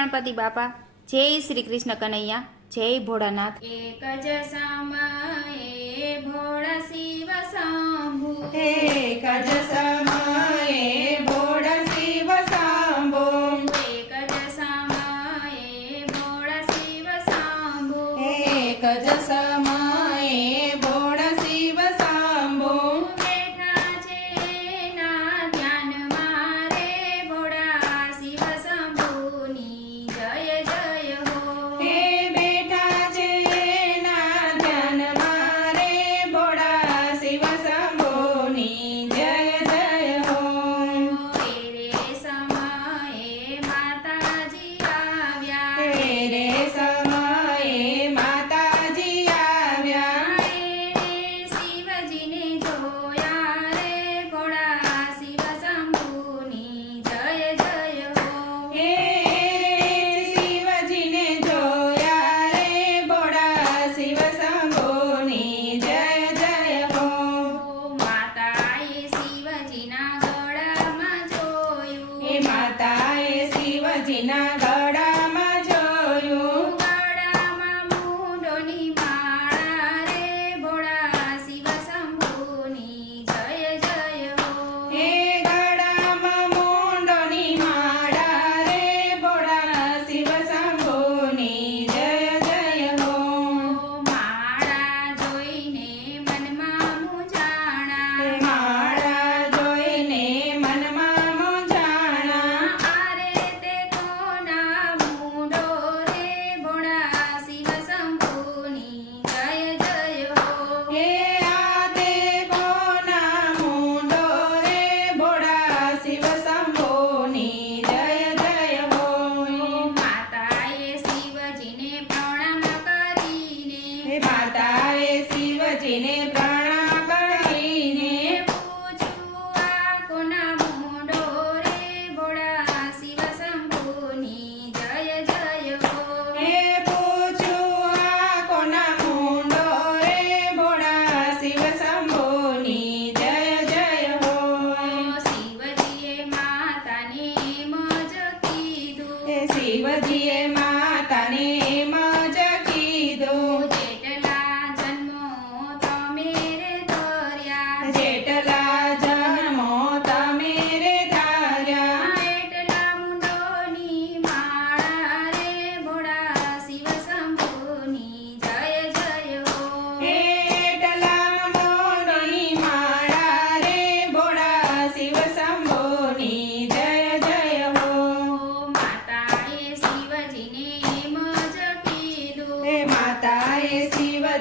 Ganpati Bapa Jai Shri Krishna Kanhaiya Jai भोड़ानाथ tiene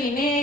cosine